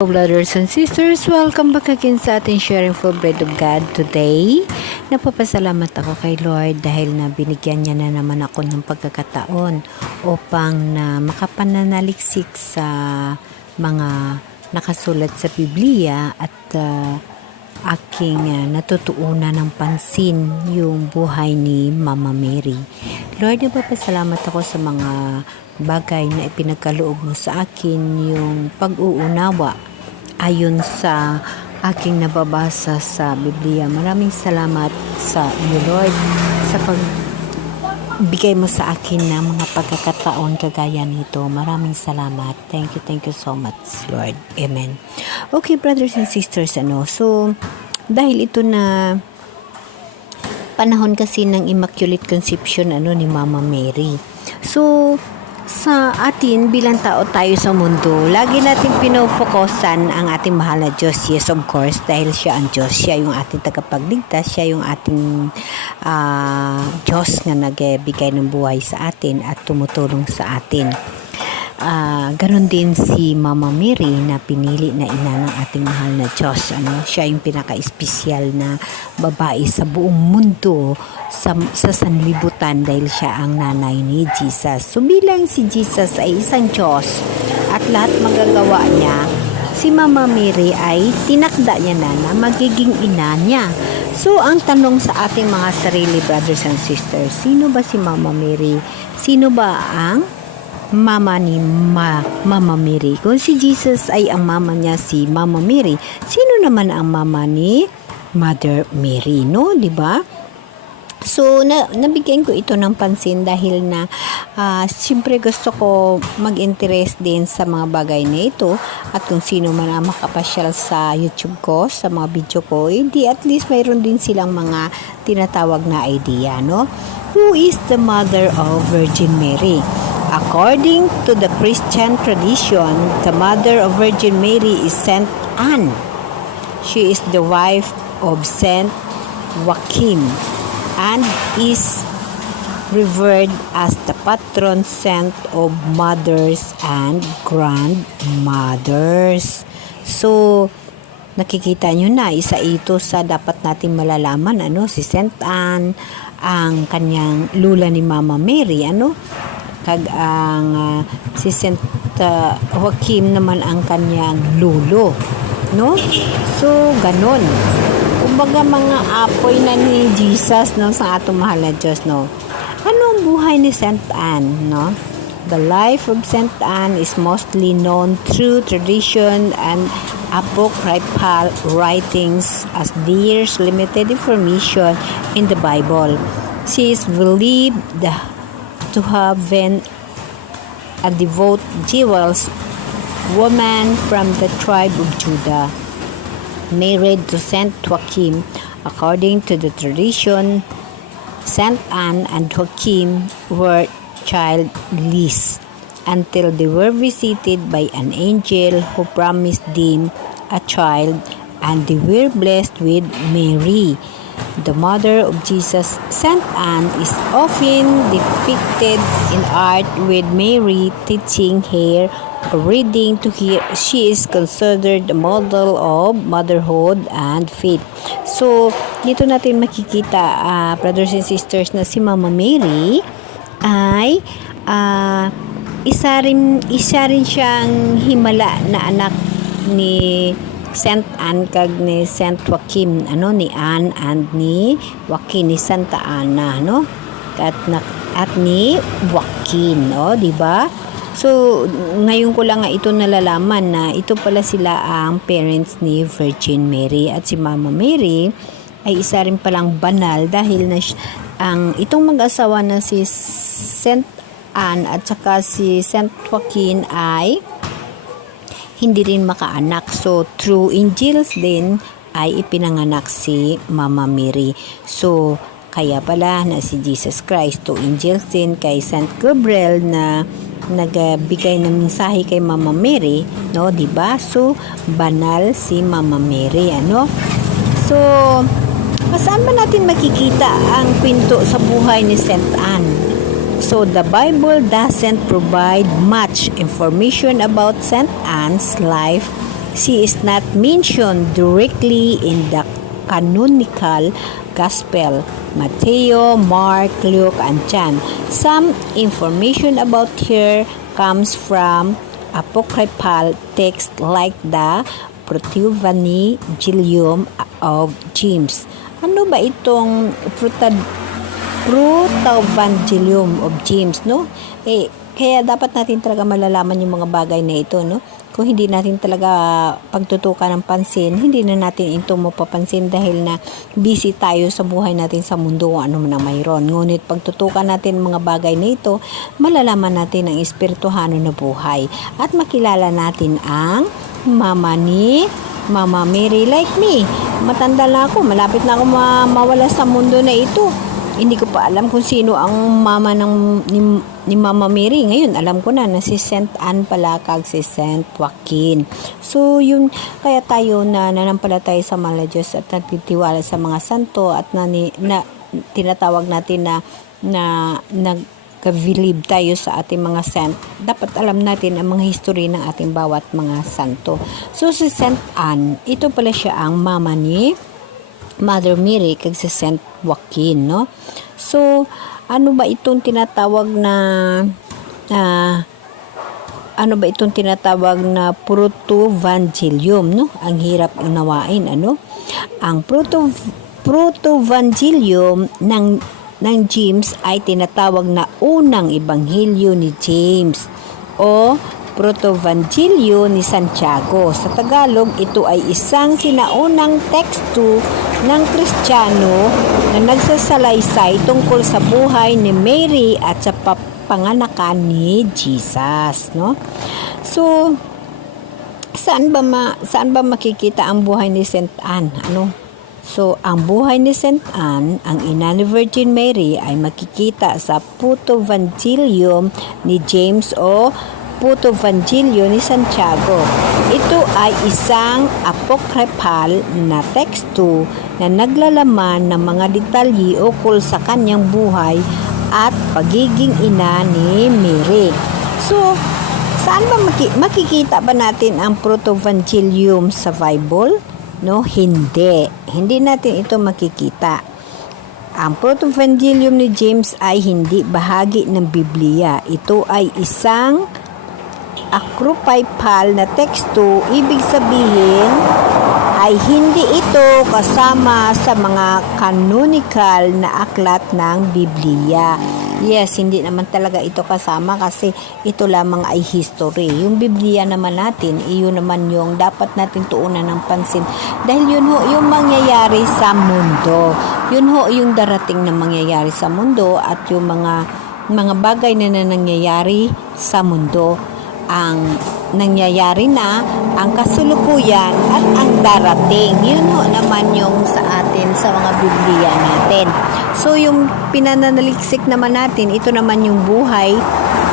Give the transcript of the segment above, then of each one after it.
Brothers and sisters, welcome back again sa ating sharing for bread of God today. Napapasalamat ako kay Lord dahil na binigyan niya na naman ako ng pagkakataon upang na makapananaliksik sa mga nakasulat sa Biblia at aking natutuunan ng pansin yung buhay ni Mama Mary. Lord, napapasalamat ako sa mga bagay na ipinagkaloob mo sa akin, yung pag-uunawa ayon sa aking nababasa sa Biblia. Maraming salamat sa iyo, Lord, sa pagbigay mo sa akin ng mga pagkakataon kagaya nito. Maraming salamat. Thank you so much, Lord. Amen. Okay, brothers and sisters, so, dahil ito na panahon kasi ng Immaculate Conception ni Mama Mary. So, sa atin bilang tao tayo sa mundo, lagi natin pinofokusan ang ating mahal na Diyos. Yes, of course, dahil siya ang Diyos. Siya yung ating tagapagligtas. Siya yung ating Diyos na nagbigay ng buhay sa atin at tumutulong sa atin. Ganon din si Mama Mary na pinili na ina ng ating mahal na Diyos. Siya yung pinaka-espesyal na babae sa buong mundo sa sanlibutan dahil siya ang nanay ni Jesus. So bilang si Jesus ay isang Diyos at lahat magagawa niya, si Mama Mary ay tinakda niya na magiging ina niya. So ang tanong sa ating mga sarili, brothers and sisters, sino ba si Mama Mary? Sino ba ang mama ni Mama Mary? Kung si Jesus ay ang mama niya, si Mama Mary, sino naman ang mama ni Mother Mary, no? Diba? So, nabigyan ko ito ng pansin dahil na siyempre gusto ko mag-interest din sa mga bagay na ito at kung sino man ang makapasyal sa YouTube ko, sa mga video ko, hindi at least mayroon din silang mga tinatawag na idea, no? Who is the mother of Virgin Mary? According to the Christian tradition, the mother of Virgin Mary is Saint Anne. She is the wife of Saint Joachim and is revered as the patron saint of mothers and grandmothers. So, nakikita nyo na, isa ito sa dapat natin malalaman, si Saint Anne, ang kanyang lula ni Mama Mary, kag ang si Saint Joachim naman ang kanyang lulo, no? So ganon, kumbaga mga apoy na ni Jesus, sa atong mahal na Diyos, no? Ano ang buhay ni Saint Anne, no? The life of Saint Anne is mostly known through tradition and apocryphal writings, as there's limited information in the Bible. She is believed to have been a devout Jewish woman from the tribe of Judah, married to Saint Joachim. According to the tradition, Saint Anne and Joachim were childless until they were visited by an angel who promised them a child, and they were blessed with Mary, the mother of Jesus. Saint Anne is often depicted in art with Mary teaching her or reading to her. She is considered a model of motherhood and faith. So, dito natin makikita, brothers and sisters, na si Mama Mary ay isa rin siyang himala na anak ni Saint Anne kag ni Saint Joachim, ni Anne and ni Joaquin, ni Santa Ana, at ni Joaquin, di ba? So ngayon ko lang nga ito nalalaman na ito pala sila ang parents ni Virgin Mary, at si Mama Mary ay isa rin palang banal dahil na itong mag-asawa na si Saint Anne at saka si Saint Joaquin ay hindi rin makaanak. So, through angels din ay ipinanganak si Mama Mary. So, kaya pala na si Jesus Christ, to angels din kay Saint Gabriel na nagbigay ng mensahe kay Mama Mary, diba? So, banal si Mama Mary, So, saan ba natin makikita ang kwento sa buhay ni Saint Anne? So the Bible doesn't provide much information about Saint Anne's life she is not mentioned directly in the canonical Gospel, Matthew, Mark, Luke, and John. Some information about her comes from apocryphal texts like the Protevangelium of James. Ano ba itong Protevangelium of James, no? Kaya dapat natin talaga malalaman yung mga bagay na ito, no? Kung hindi natin talaga pagtutukan ng pansin, hindi na natin ito mapapansin dahil na busy tayo sa buhay natin sa mundo kung ano man ang mayroon. Ngunit pagtutukan natin mga bagay na ito, malalaman natin ang espirituhano na buhay at makilala natin ang mama ni Mama Mary like me. Matanda na ako, malapit na ako mawala sa mundo na ito. Hindi ko pa alam kung sino ang mama ni Mama Mary. Ngayon, alam ko na si Saint Anne pala kag si Saint Joaquin. So, yun, kaya tayo na nanampalataya sa mga Diyos at nagtitiwala sa mga santo at na tinatawag natin na nag-believe tayo sa ating mga saint. Dapat alam natin ang mga history ng ating bawat mga santo. So, si Saint Anne, ito pala siya ang mama ni Mother Mary kag si Saint Joaquin, no? So, ano ba itong tinatawag na Protevangelium, no? Ang hirap unawain, ano? Ang Protevangelium ng James ay tinatawag na unang ebanghelyo ni James o Protevanghelyo ni Santiago. Sa Tagalog, ito ay isang sinaunang teksto ng Kristiyano na nagsasalaysay tungkol sa buhay ni Mary at sa panganakan ni Jesus, no? So, saan ba makikita ang buhay ni Saint Anne, ano? So, ang buhay ni Saint Anne, ang ina ni Virgin Mary, ay makikita sa Protevangelium ni James o Protevanghelyo ni Santiago. Ito ay isang apocryphal na teksto na naglalaman ng mga detalye ukol sa kanyang buhay at pagiging ina ni Mary. So, saan ba makikita ba natin ang Protevangelium sa Bible? No, hindi. Hindi natin ito makikita. Ang Protevangelium ni James ay hindi bahagi ng Biblia. Ito ay isang apocryphal na teksto, ibig sabihin ay hindi ito kasama sa mga canonical na aklat ng Biblia. Yes, hindi naman talaga ito kasama kasi ito lamang ay history. Yung Biblia naman natin, iyon naman yung dapat natin tuunan ng pansin dahil yun ho yung mangyayari sa mundo. Yun ho yung darating na mangyayari sa mundo at yung mga bagay na nangyayari sa mundo, ang nangyayari na, ang kasulukuyan at ang darating. Yun ho naman yung sa atin sa mga Biblia natin. So yung pinananaliksik naman natin, ito naman yung buhay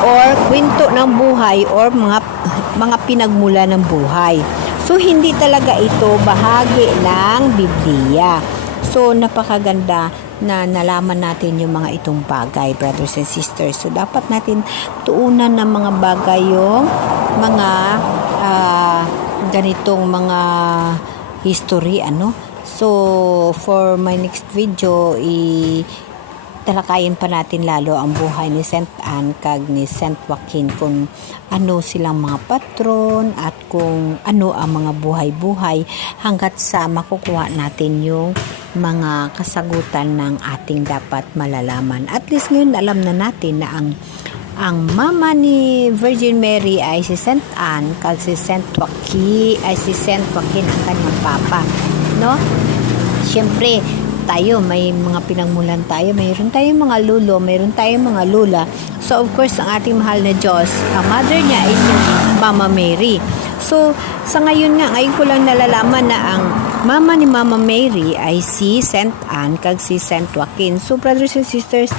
or kwento ng buhay or mga pinagmula ng buhay. So hindi talaga ito bahagi ng Biblia. So napakaganda na nalaman natin yung mga itong bagay, brothers and sisters. So dapat natin tuunan ng mga bagay yung mga ganitong mga history, ano. So for my next video, talakayin pa natin lalo ang buhay ni Saint Anne kag ni Saint Joaquin, kung ano silang mga patron at kung ano ang mga buhay-buhay hanggat sa makukuha natin yung mga kasagutan ng ating dapat malalaman. At least ngayon alam na natin na ang mama ni Virgin Mary ay si Saint Anne kag si Saint Joaquin ang kanyang papa, no? Siyempre tayo, may mga pinagmulan tayo, mayroon tayong mga lulo, mayroon tayong mga lula. So of course, ang ating mahal na Diyos, ang mother niya ay si Mama Mary. So sa ngayon ko lang nalalaman na ang mama ni Mama Mary ay si Saint Anne kag si Saint Joaquin. So brothers and sisters,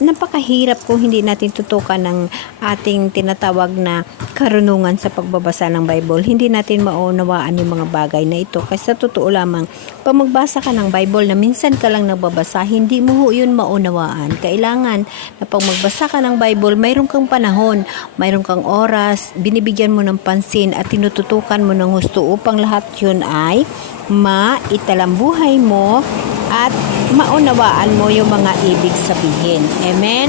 napakahirap kung hindi natin tutukan ng ating tinatawag na karunungan sa pagbabasa ng Bible. Hindi natin maunawaan yung mga bagay na ito kasi sa totoo lamang Pag magbasa ka ng Bible na minsan ka lang nagbabasa, hindi mo ho yun maunawaan. Kailangan na pag magbasa ka ng Bible, mayroon kang panahon, mayroon kang oras, binibigyan mo ng pansin at tinututukan mo ng gusto upang lahat yun ay maitalambuhay mo at maunawaan mo yung mga ibig sabihin. Amen?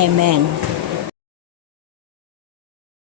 Amen.